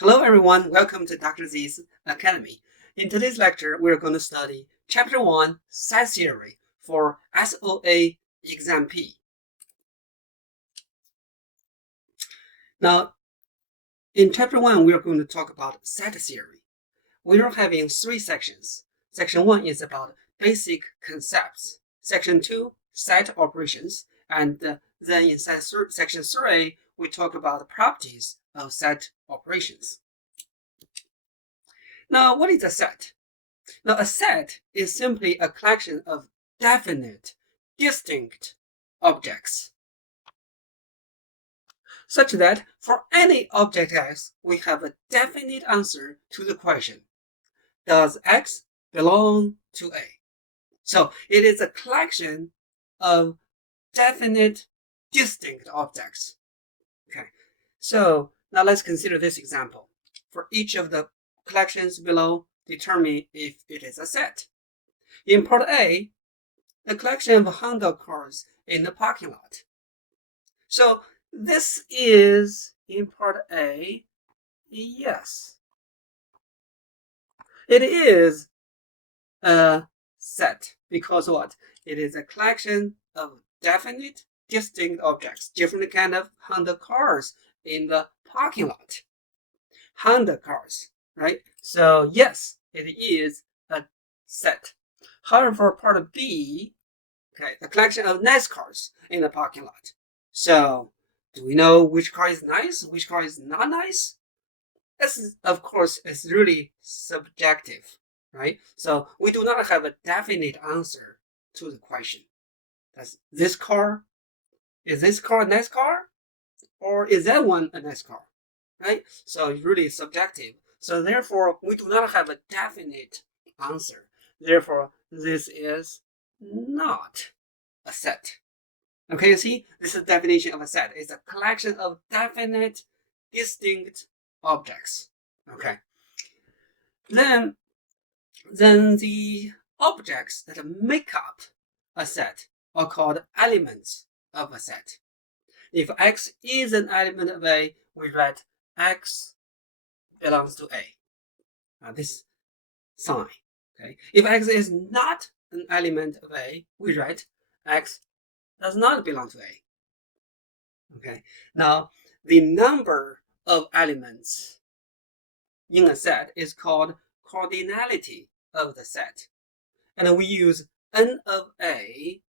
Hello everyone, welcome to DrZ Academy. In today's lecture, we're going to study Chapter 1, Set Theory for SOA Exam P. Now, in Chapter 1, we are going to talk about set theory. We are having 3 sections. Section 1 is about basic concepts. Section 2, set operations. And then in Section 3, we talk about properties of set operations. Now, what is a set? Now, a set is simply a collection of definite, distinct objects, such that for any object X, we have a definite answer to the question, does X belong to A? So it is a collection of definite, distinct objects. Okay, so now let's consider this example. For each of the collections below, determine if it is a set. In part A, the collection of Honda cars in the parking lot. So this is in part A, yes. It is a set because what? It is a collection of definite, distinct objects, different kind of Honda cars in the parking lot. Honda cars, right? So yes, it is a set. However, for part B, okay, the collection of nice cars in the parking lot. So do we know which car is nice, which car is not nice? This, of course, is really subjective, right? So we do not have a definite answer to the question. Is this car a nice car? Or is that one a nice car? Right? So it's really subjective. So therefore, we do not have a definite answer. Therefore, this is not a set. Okay, you see, this is the definition of a set. It's a collection of definite, distinct objects. Okay. Then the objects that make up a set are called elements of a set. If X is an element of A, we write X belongs to A. This sign. Okay. If X is not an element of A, we write X does not belong to A. Okay. Now, the number of elements in a set is called cardinality of the set. And we use N of A,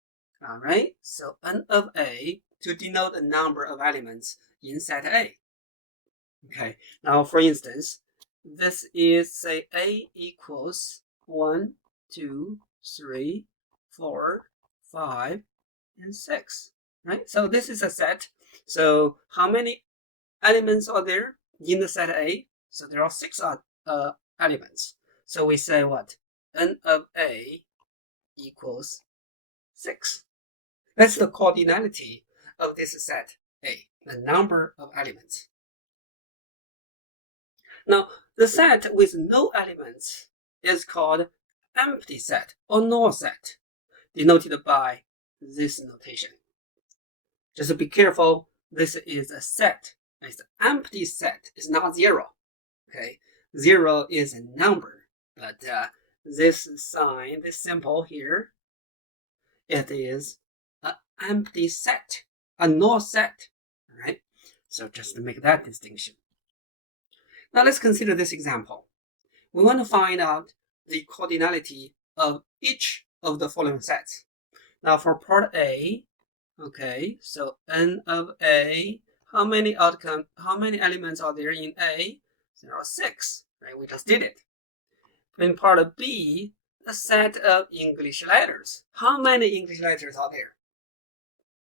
all right? So N of A to denote the number of elements in set A. Okay, now for instance, this is, say, A equals 1, 2, 3, 4, 5, and 6, right? So this is a set. So how many elements are there in the set A? So there are 6 elements. So we say what? N of A equals 6. That's the cardinality of this set A, the number of elements. Now, the set with no elements is called empty set or null set, denoted by this notation. Just be careful, this is a set. It's an empty set. It's not 0. Okay, 0 is a number, but this sign, this symbol here, it is an empty set, a null set. All right, so just to make that distinction. Now let's consider this example. We want to find out the cardinality of each of the following sets. Now for part A, okay, so N of A, how many elements are there in A? There are 6, right? We just did it. In part B, a set of English letters. How many English letters are there?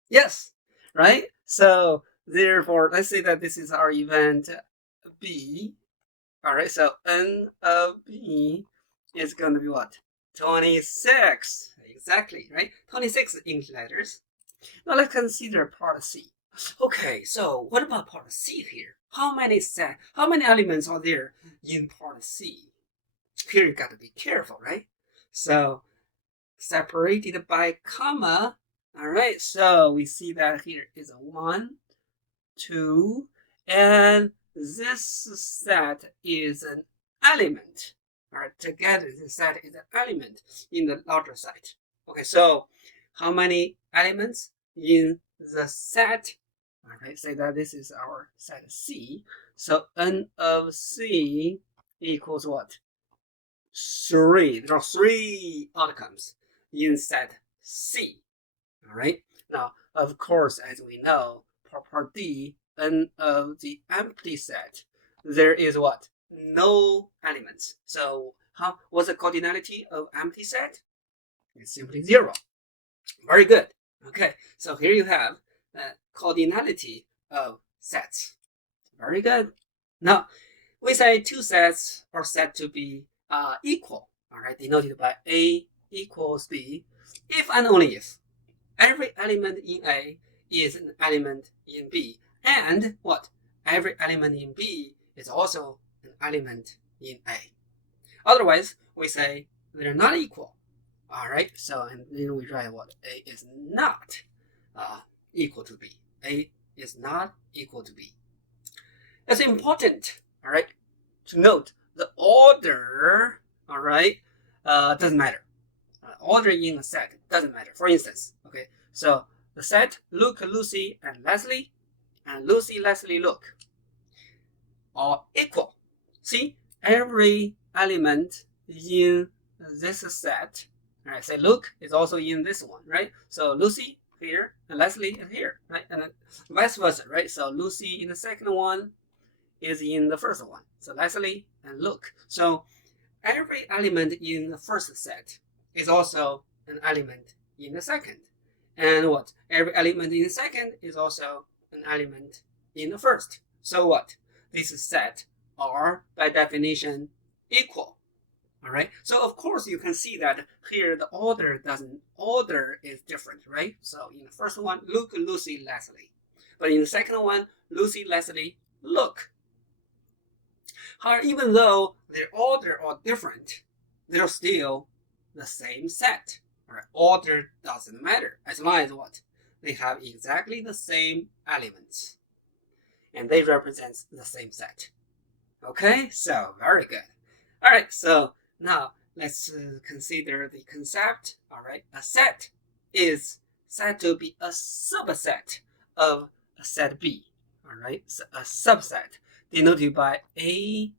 Yes, right? So therefore, let's say that this is our event B. All right, so N of B is going to be what? 26. Exactly, right? 26 English letters. Now let's consider part C. Okay, so what about part C here? How many elements are there in part C? Here you got to be careful, right? So separated by comma. All right, so we see that here is a 1, 2, and this set is an element. All right, together this set is an element in the larger set. Okay, so how many elements in the set? All right, say that this is our set C. So N of C equals what? 3. There are 3 outcomes in set C. All right. Now, of course, as we know, for D, N of the empty set, there is what? No elements. So, what's the cardinality of empty set? It's simply 0. Very good. Okay. So here you have the cardinality of sets. Very good. Now, we say 2 sets are said to be equal. All right, denoted by A equals B, if and only if every element in A is an element in B, and what? Every element in B is also an element in A. Otherwise, we say they're not equal. All right, so and then we write what? A is not equal to B. A is not equal to B. It's important, all right, to note the order, all right, doesn't matter. Order in a set doesn't matter. For instance, okay, so the set Luke, Lucy, and Leslie, and Lucy, Leslie, Luke are equal. See, every element in this set, all right, say Luke is also in this one, right? So Lucy here and Leslie is here, right? And vice versa, right? So Lucy in the second one is in the first one. So Leslie and Luke. So every element in the first set is also an element in the second. And what? Every element in the second is also an element in the first. So what? This set are by definition equal. All right. So of course you can see that here the order is different, right? So in the first one, Luke, Lucy, Leslie. But in the second one, Lucy, Leslie, Luke. However, even though their order are different, they're still the same set. Right? Order doesn't matter as long as what? They have exactly the same elements. And they represent the same set. Okay, so very good. All right, so now let's consider the concept. All right, a set is said to be a subset of a set B. All right, so a subset denoted by A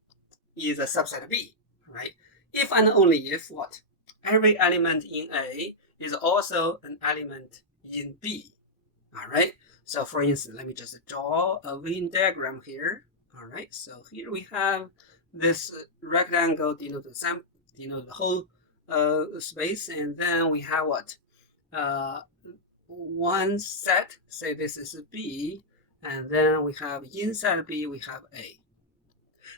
is a subset of B. Right? If and only if what? Every element in A is also an element in B. All right. So for instance, let me just draw a Venn diagram here. All right. So here we have this rectangle denote the whole space, and then we have what? One set. Say this is B, and then we have inside B we have A.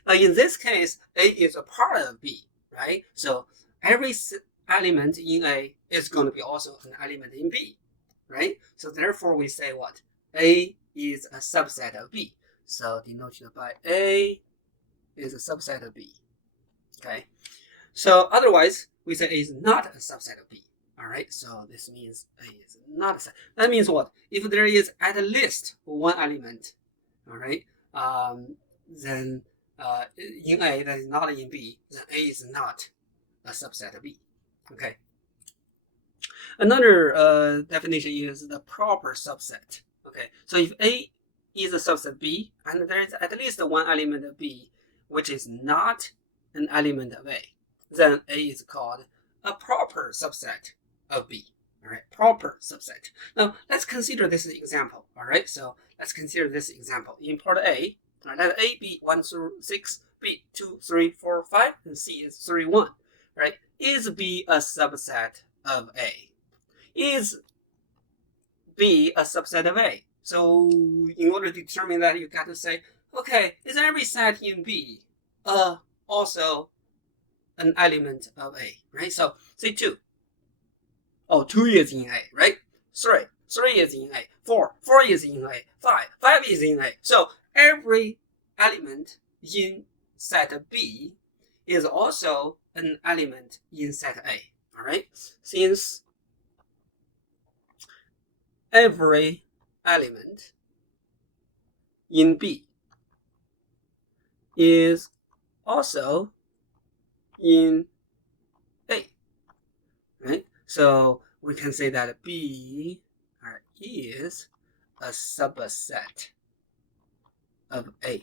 Now in this case, A is a part of B, right? So every element in A is going to be also an element in B, right? So therefore we say what? A is a subset of B. So denoted by A is a subset of B. Okay. So otherwise we say A is not a subset of B. All right. So this means A is not a set. That means what? If there is at least one element, all right, then in A that is not in B, then A is not a subset of B. Okay. Another definition is the proper subset. Okay. So if A is a subset B, and there is at least one element of B which is not an element of A, then A is called a proper subset of B. All right, proper subset. Now let's consider this example. All right, so let's consider this example. In part A, let A be 1 through 6, B 2, 3, 4, 5, and C is 3, 1. Right? Is B a subset of A? Is B a subset of A? So in order to determine that, you got to say, okay, is every set in B also an element of A, right? So say 2. Oh, 2 is in A, right? 3 is in A. 4 is in A. 5 is in A. So every element in set B is also an element in set A, all right? Since every element in B is also in A, right? So we can say that B is a subset of A,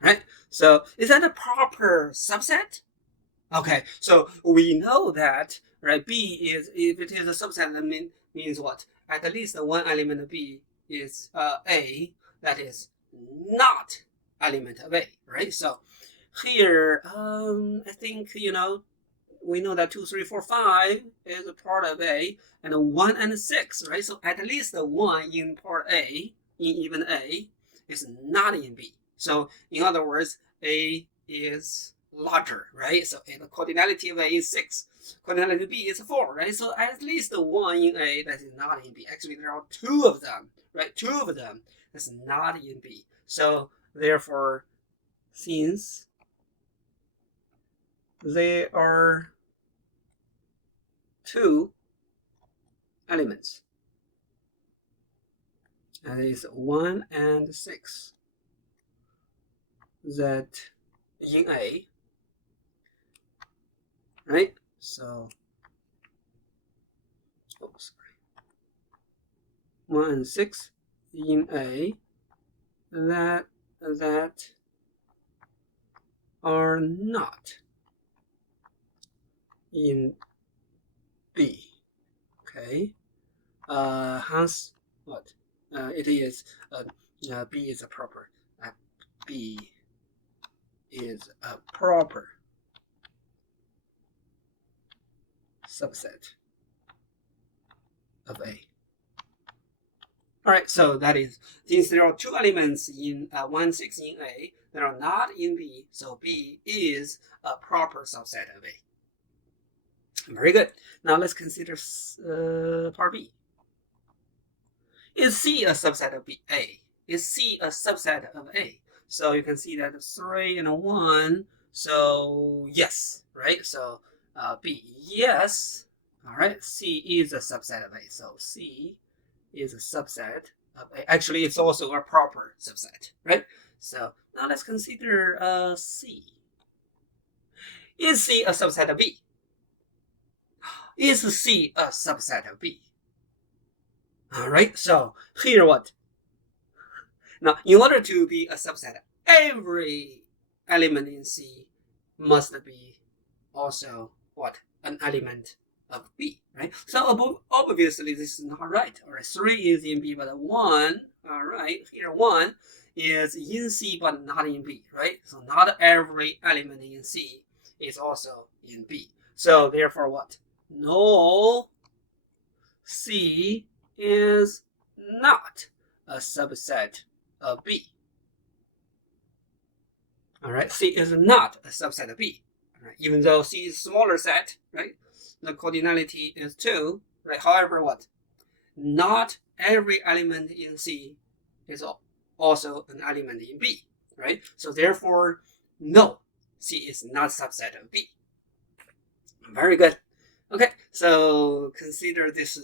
right? So is that a proper subset? Okay, so we know that, right? B is, if it is a subset, that means what? At least one element of B is A that is not element of A, right? So here, I think, we know that 2, 3, 4, 5 is a part of A, and 1 and 6, right? So at least the 1 in part A, in even A, is not in B. So in other words, A is larger, right? So the cardinality of A is 6. Cardinality of B is 4, right? So at least the 1 in A that is not in B. Actually, there are 2 of them, right? 2 of them that's not in B. So therefore, since there are 2 elements, that is 1 and 6, that in A, right? So, 1 and 6 in A that are not in B. Okay. Hence, what? It is B is a proper. B is a proper subset of A. All right, so that is, since there are 2 elements in 1, 6 in A that are not in B, so B is a proper subset of A. Very good. Now let's consider part B. Is C a subset of A? Is C a subset of A? So you can see that 3 and 1. So yes, right? So B, yes. All right, C is a subset of A. So C is a subset of A. Actually, it's also a proper subset, right? So now let's consider C. Is C a subset of B? Is C a subset of B? All right, so here what? Now, in order to be a subset, every element in C must be also what? An element of B, right? So obviously this is not right. All right, 3 is in B, but 1, all right, here 1 is in C but not in B, right? So not every element in C is also in B. So therefore what? No, C is not a subset of B. All right, C is not a subset of B. All right, even though C is a smaller set, right? The cardinality is 2, right? However, what? Not every element in C is also an element in B, right? So therefore, no, C is not a subset of B. Very good. Okay, so consider this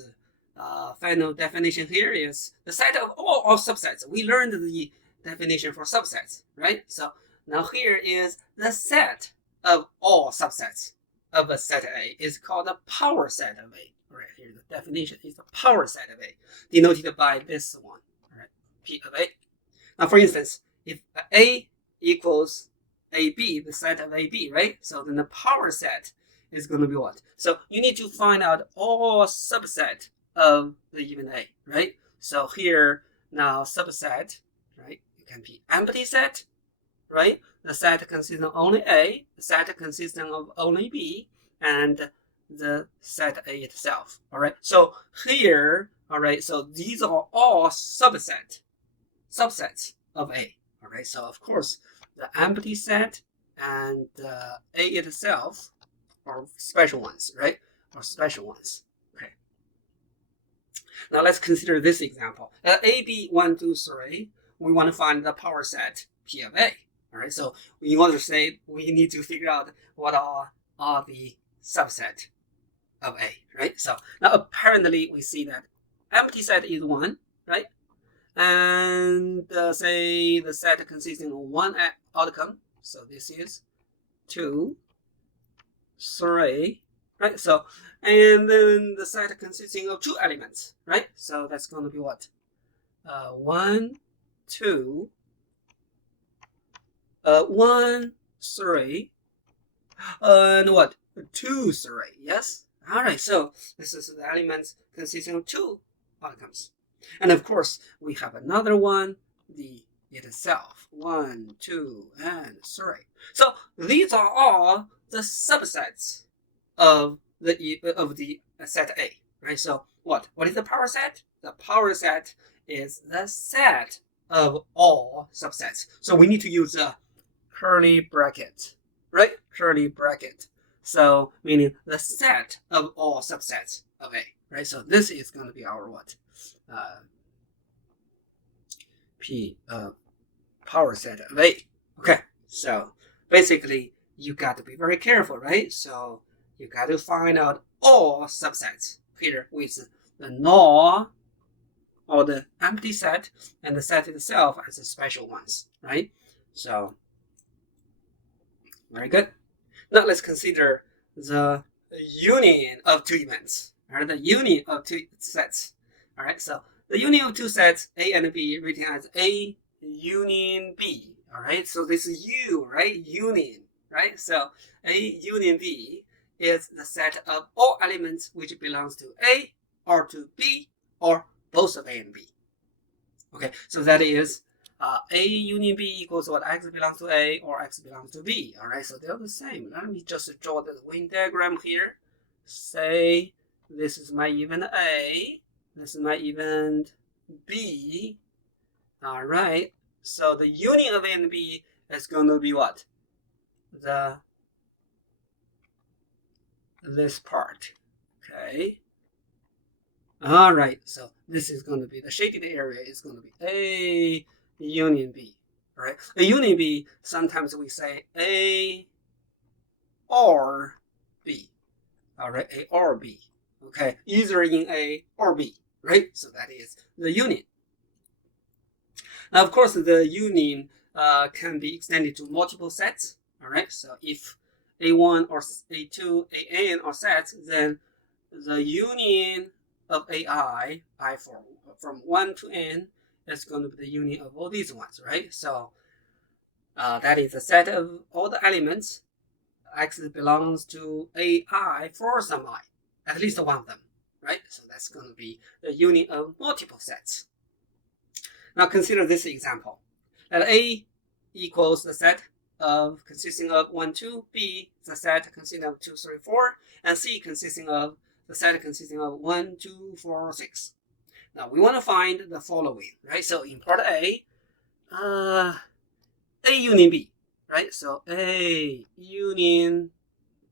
final definition here is the set of all subsets. We learned the definition for subsets, right? So now here is the set of all subsets of a set A is called the power set of A. Right here, the definition is the power set of A, denoted by this one, right? P of A. Now, for instance, if A equals AB, the set of AB, right? So then the power set is going to be what? So you need to find out all subset of the even A, right? So here now subset, right? It can be empty set, right? The set consists of only A, the set consists of only B, and the set A itself. All right. So here, all right. So these are all subsets of A. All right. So of course, the empty set and A itself are special ones, right? Are special ones. Okay. Now let's consider this example. A, B, 1, 2, 3. We want to find the power set P of A. All right. So in order to say, we need to figure out what are the subset of A, right? So now apparently we see that empty set is 1, right? and say the set consisting of one outcome. So this is 2, 3, right? So, and then the set consisting of 2 elements, right? So that's going to be what? 1, 2, 1, 3, and what? 2, 3. Yes. All right. So this is the elements consisting of 2 outcomes, and of course we have another one, the itself. 1, 2, and 3. So these are all the subsets of the set A, right? So what is the power set? The power set is the set of all subsets. So we need to use a curly bracket, right? Curly bracket. So meaning the set of all subsets of A, right? So this is going to be our what? Power set of A. Okay, so basically you got to be very careful, right? So you got to find out all subsets here with the null or the empty set and the set itself as the special ones, right? So very good. Now let's consider the union of 2 events, right? The union of 2 sets. All right, so the union of 2 sets, A and B, written as A union B. All right, so this is U, right? Union, right? So A union B is the set of all elements which belongs to A or to B or both of A and B. Okay, so that is A union B equals what? X belongs to A or X belongs to B. All right, so they're the same. Let me just draw the Venn diagram here. Say this is my event A, this is my event B. All right, so the union of A and B is going to be what? This part. Okay. All right, so this is going to be the shaded area is going to be A union B. All right, a union B, sometimes we say A or B. All right, A or B. Okay, either in A or B, right? So that is the union. Now, of course, the union can be extended to multiple sets. All right, so if A1 or A2, AN are sets, then the union of AI, from 1 to n, is going to be the union of all these ones, right? So that is a set of all the elements. X belongs to AI for some I, at least one of them, right? So that's going to be the union of multiple sets. Now consider this example. That A equals the set of consisting of 1, 2, B the set consisting of 2, 3, 4, and C consisting of the set consisting of 1, 2, 4, 6. Now we want to find the following, right? So in part A union B, right? So A union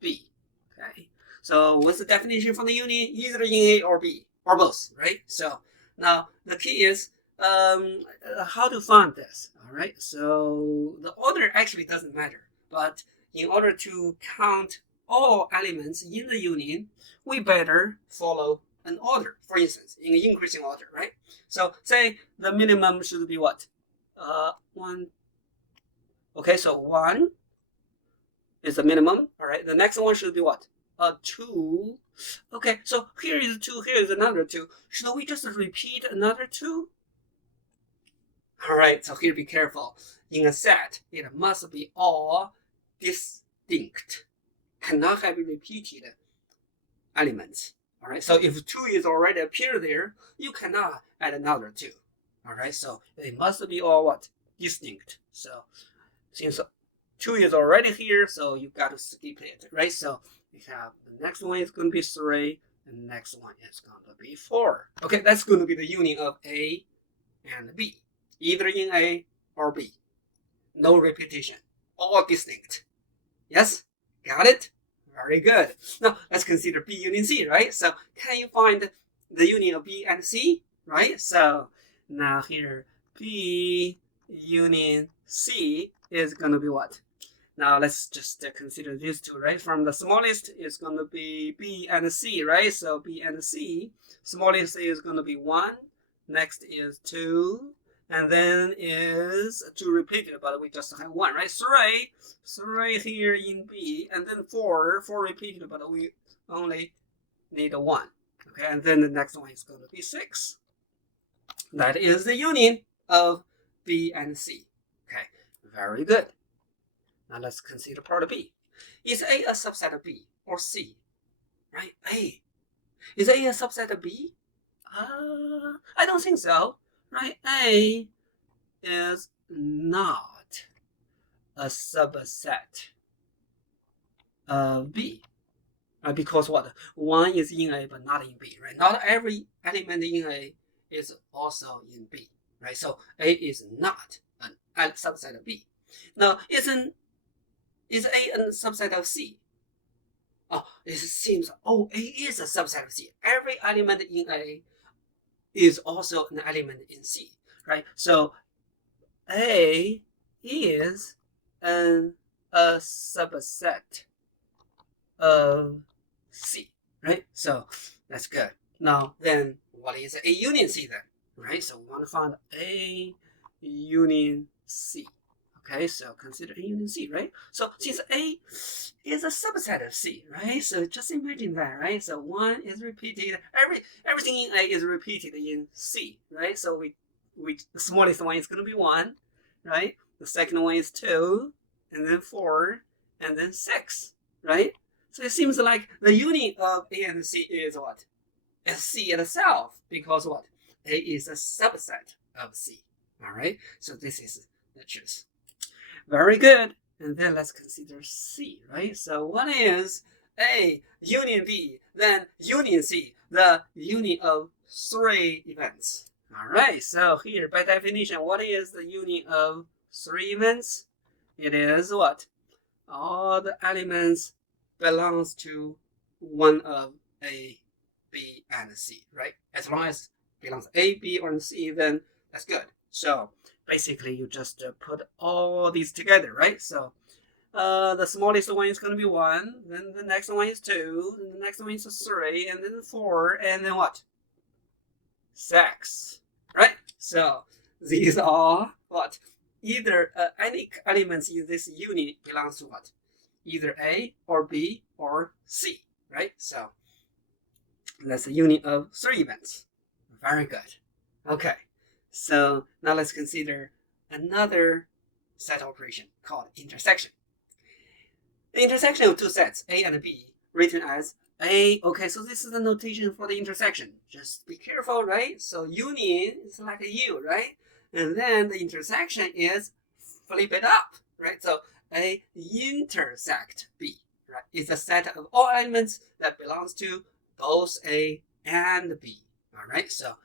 B. Okay. So what's the definition for the union? Either in A or B or both, right? So now the key is how to find this. All right. So the order actually doesn't matter, but in order to count all elements in the union, we better follow an order. For instance, in an increasing order, right? So say the minimum should be what? 1. Okay, so 1 is the minimum. All right, the next one should be what? 2. Okay, so here is 2, here is another 2. Should we just repeat another 2? All right, so here be careful. In a set, it must be all distinct. Cannot have repeated elements. All right, so if 2 is already appear there, you cannot add another 2. All right, so it must be all what? Distinct. So since 2 is already here, so you got to skip it, right? So we have the next one is going to be 3, and the next one is going to be 4. Okay, that's going to be the union of A and B, either in A or B. No repetition, all distinct. Yes, got it? Very good. Now let's consider B union C, right? So can you find the union of B and C, right? So now here B union C is going to be what? Now let's just consider these two, right? From the smallest is going to be B and C, right? So B and C, smallest is going to be 1, next is 2, and then is 2 repeated, but we just have 1, right? 3 here in B, and then 4 repeated, but we only need 1. Okay, and then the next one is going to be 6. That is the union of B and C. Okay, very good. Now let's consider part B. Is A a subset of B or C? Right? A. Is A a subset of B? I don't think so. Right? A is not a subset of B. Right? Because what? 1 is in A but not in B. Right? Not every element in A is also in B. Right? So A is not a subset of B. Now, is A a subset of C? Oh, it seems, A is a subset of C. Every element in A is also an element in C, right? So A is a subset of C, right? So that's good. Now, then what is A union C then, right? So we want to find A union C. Okay, so consider A union C, right? So since A is a subset of C, right? So just imagine that, right? So 1 is repeated. Everything in A is repeated in C, right? So the smallest one is going to be 1, right? The second one is 2, and then 4, and then 6, right? So it seems like the union of A and C is what? Is C itself, because what? A is a subset of C. All right. So this is the truth. Very good. And then let's consider C, right? So what is A union B, then union C, the union of 3 events? All right. So here, by definition, what is the union of 3 events? It is what? All the elements belongs to one of A, B, and C, right? As long as it belongs to A, B, or C, then that's good. So basically, you just put all these together, right? So the smallest one is going to be 1, then the next one is 2, then the next one is 3, and then 4, and then what? 6, right? So these are what? Either any elements in this unit belongs to what? Either A or B or C, right? So that's the unit of 3 events. Very good. Okay. So now let's consider another set operation called intersection. The intersection of 2 sets, A and B, written as A. Okay, so this is the notation for the intersection. Just be careful, right? So union is like a U, right? And then the intersection is flip it up, right? So A intersect B, right? It's a set of all elements that belongs to both A and B. All right, so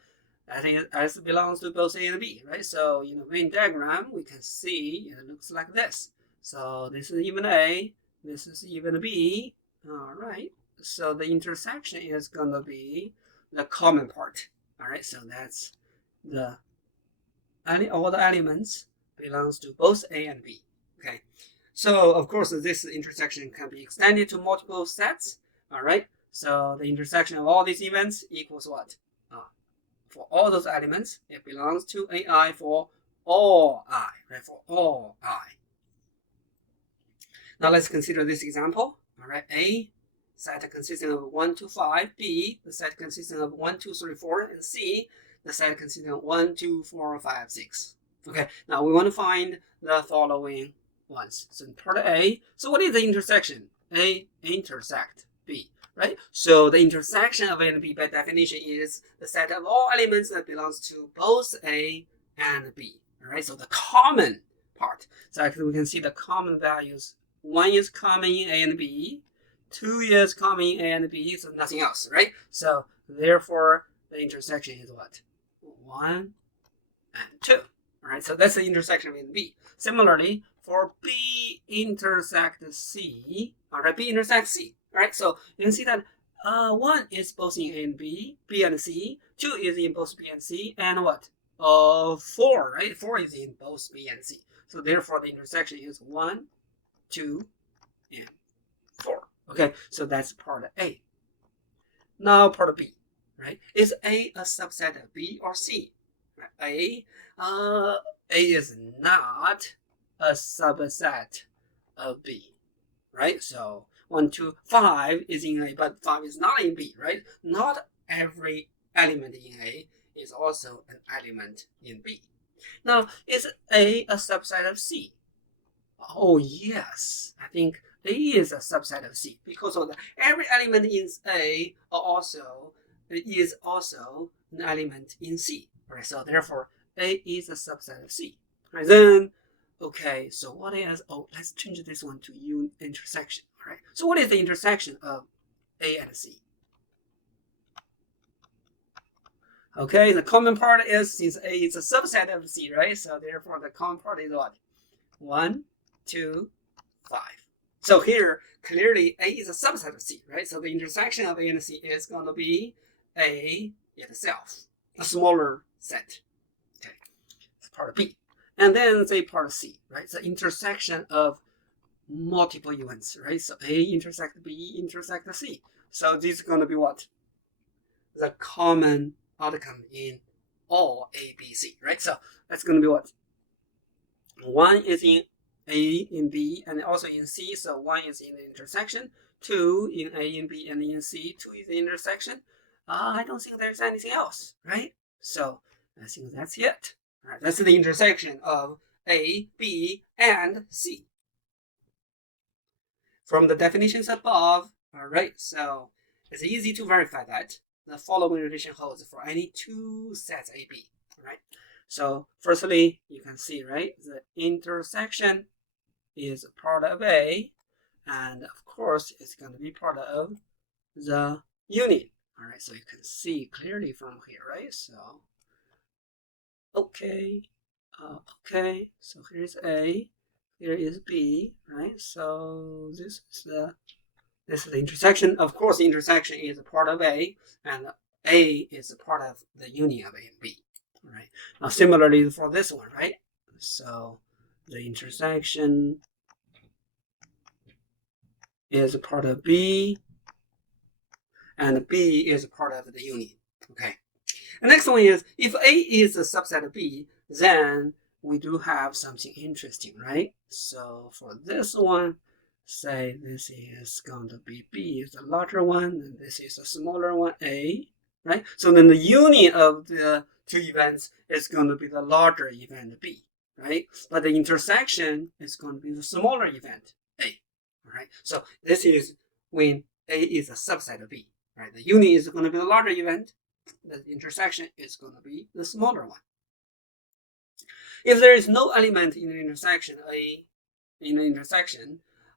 that is as belongs to both A and B, right? So in the Venn diagram, we can see it looks like this. So this is even A, this is even B. All right. So the intersection is gonna be the common part. All right. So that's all the elements belongs to both A and B. Okay. So of course this intersection can be extended to multiple sets. All right. So the intersection of all these events equals what? For all those elements, it belongs to AI for all I, right? For all I. Now let's consider this example. All right, A set consisting of 1, 2, 5. B, the set consisting of 1, 2, 3, 4. And C, the set consisting of 1, 2, 4, 5, 6. Okay, now we want to find the following ones. So in part A, so what is the intersection? A intersect B. Right? So the intersection of A and B by definition is the set of all elements that belongs to both A and B. All right? So the common part. So actually we can see the common values. 1 is common in A and B. 2 is common in A and B. So nothing else, right? So therefore the intersection is what? 1 and 2. All right? So that's the intersection of A and B. Similarly, for B intersect C. All right? B intersects C. All right, so you can see that 1 is both in A and B, B and C. 2 is in both B and C, and what? 4, right? 4 is in both B and C. So therefore, the intersection is 1, 2, and 4. Okay, so that's part A. Now part B, right? Is A a subset of B or C? A is not a subset of B, right? So 1, 2, 5 is in A, but 5 is not in B, right? Not every element in A is also an element in B. Now, is A subset of C? Oh, yes. I think A is a subset of C because of every element in A is also an element in C. Right? So therefore, A is a subset of C. Right? Then, okay, so what is, let's change this one to intersection. All right. So what is the intersection of A and C? Okay, the common part is, since A is a subset of C, right? So therefore, the common part is what? 1, 2, 5. So here, clearly, A is a subset of C, right? So the intersection of A and C is going to be A itself, a smaller set. Okay, it's part of B. And then say part of C, right? The intersection of multiple events, right? So A intersect B intersect C. So this is going to be what? The common outcome in all A, B, C, right? So that's going to be what? 1 is in A, in B, and also in C. So 1 is in the intersection. 2 in A, in B, and in C. 2 is the intersection. I don't think there's anything else, right? So I think that's it. All right, that's the intersection of A, B, and C. From the definitions above, all right, so it's easy to verify that the following relation holds for any two sets AB, right? So firstly, you can see, right, the intersection is a part of A, and of course, it's going to be part of the union. All right, so you can see clearly from here, right? So, okay, so here's A, here is B, right? So this is the intersection. Of course, the intersection is a part of A, and A is a part of the union of A and B. All right. Now, similarly for this one, right? So the intersection is a part of B, and B is a part of the union. Okay. The next one is, if A is a subset of B, then we do have something interesting, right? So for this one, say this is going to be B is the larger one, and this is a smaller one, A, right? So then the union of the two events is going to be the larger event, B, right? But the intersection is going to be the smaller event, A, all right? So this is when A is a subset of B, right? The union is going to be the larger event, the intersection is going to be the smaller one. If there is no element in the intersection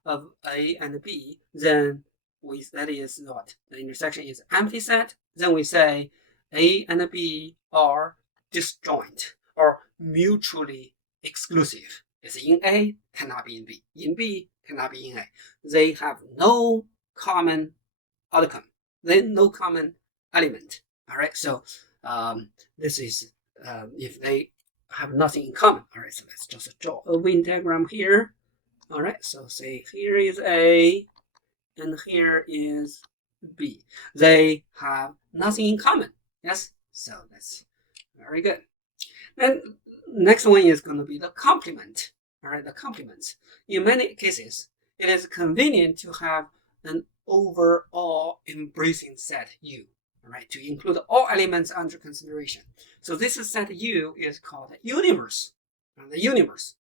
of A and B, then that is what? The intersection is empty set. Then we say A and B are disjoint or mutually exclusive. It's in A, cannot be in B. In B, cannot be in A. They have no common outcome. No common element. All right. So this is if they have nothing in common. All right. So let's just draw a Venn diagram here. All right. So say here is A, and here is B. They have nothing in common. Yes. So that's very good. And next one is going to be the complement. All right. The complements. In many cases, it is convenient to have an overall embracing set U. Right, to include all elements under consideration. So this set U is called the universe. The universe.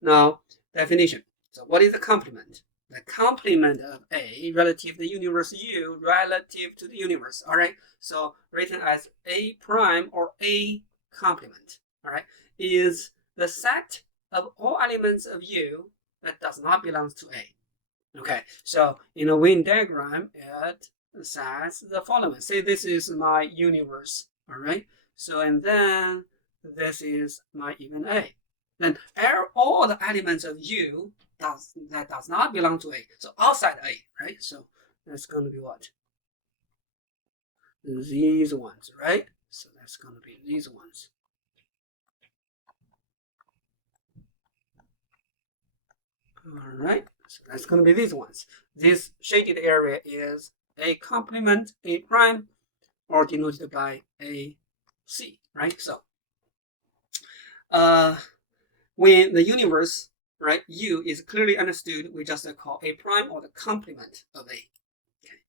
Now, definition. So what is the complement? The complement of A relative to the universe U relative to the universe. All right. So written as A prime or A complement. All right, is the set of all elements of U that does not belong to A. Okay. So in a Venn diagram, it says the following. Say this is my universe, all right? So, and then this is my even A. Then all the elements of U that does not belong to A. So outside A, right? So that's going to be what? These ones, right? So that's going to be these ones. All right. So that's going to be these ones. This shaded area is A complement, A prime, or denoted by A C, right? So when the universe, right, U is clearly understood, we just call A prime or the complement of A. Okay.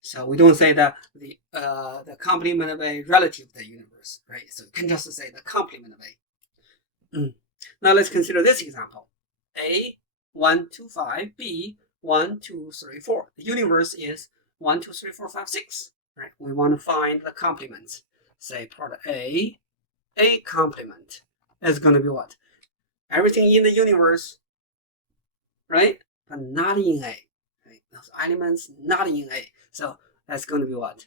So we don't say that the complement of A relative to the universe, right? So you can just say the complement of A. Now let's consider this example. A 1, 2, 5, B 1, 2, 3, 4. The universe is 1, 2, 3, 4, 5, 6. Right? We want to find the complement. Say part A complement is going to be what? Everything in the universe, right? But not in A. Right? Those elements not in A. So that's going to be what?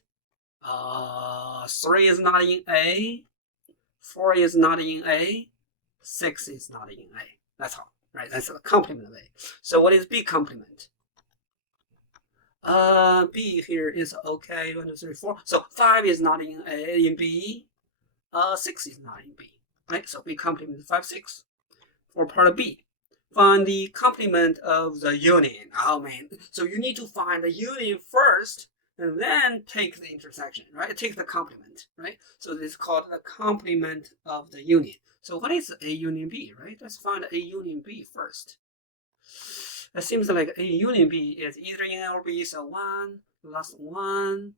3 is not in A. 4 is not in A. 6 is not in A. That's all. Right? That's the complement of A. So what is B complement? B here is okay. 1, 2, 3, 4. So 5 is not in A in B. 6 is not in B. Right? So B complement is 5, 6. For part B, find the complement of the union. Oh man! So you need to find the union first, and then take the intersection. Right? Take the complement. Right? So this is called the complement of the union. So what is A union B? Right? Let's find A union B first. It seems like A union B is either in A or B. So 1, last 1,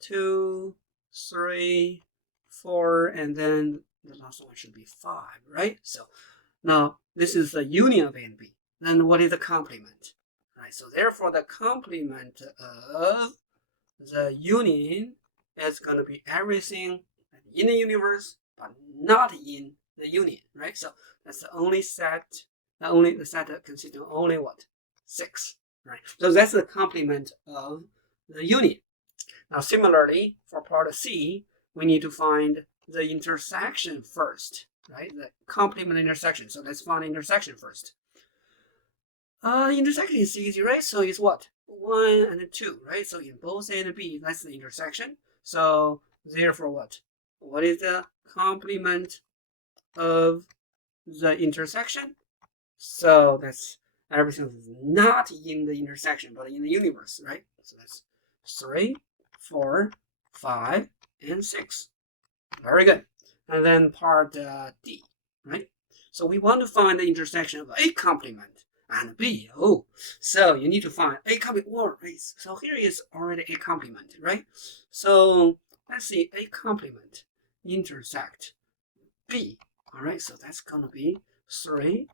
2, 3, 4, and then the last one should be 5, right? So now this is the union of A and B. Then what is the complement? Right. So therefore, the complement of the union is going to be everything in the universe, but not in the union, right? So that's the only set. The set consists of only what? 6, right? So that's the complement of the union. Now, similarly, for part C, we need to find the intersection first, right? The complement intersection. So let's find the intersection first. Intersection is easy, right? So it's what? 1 and 2, right? So in both A and B, that's the intersection. So therefore, what? What is the complement of the intersection? So that's everything is not in the intersection, but in the universe, right? So that's 3, 4, 5, and 6. Very good. And then part D, right? So we want to find the intersection of A complement and B. Oh, so you need to find A complement. So here is already A complement, right? So let's see, A complement intersect B. All right, so that's going to be 3,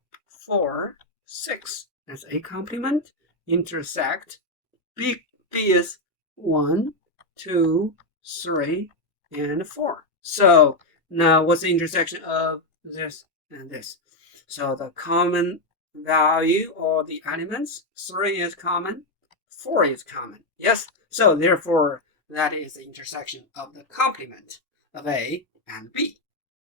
4, 6. That's A complement intersect B. B is 1, 2, 3, and 4. So now what's the intersection of this and this? So the common value or the elements, 3 is common, 4 is common. Yes. So therefore, that is the intersection of the complement of A and B.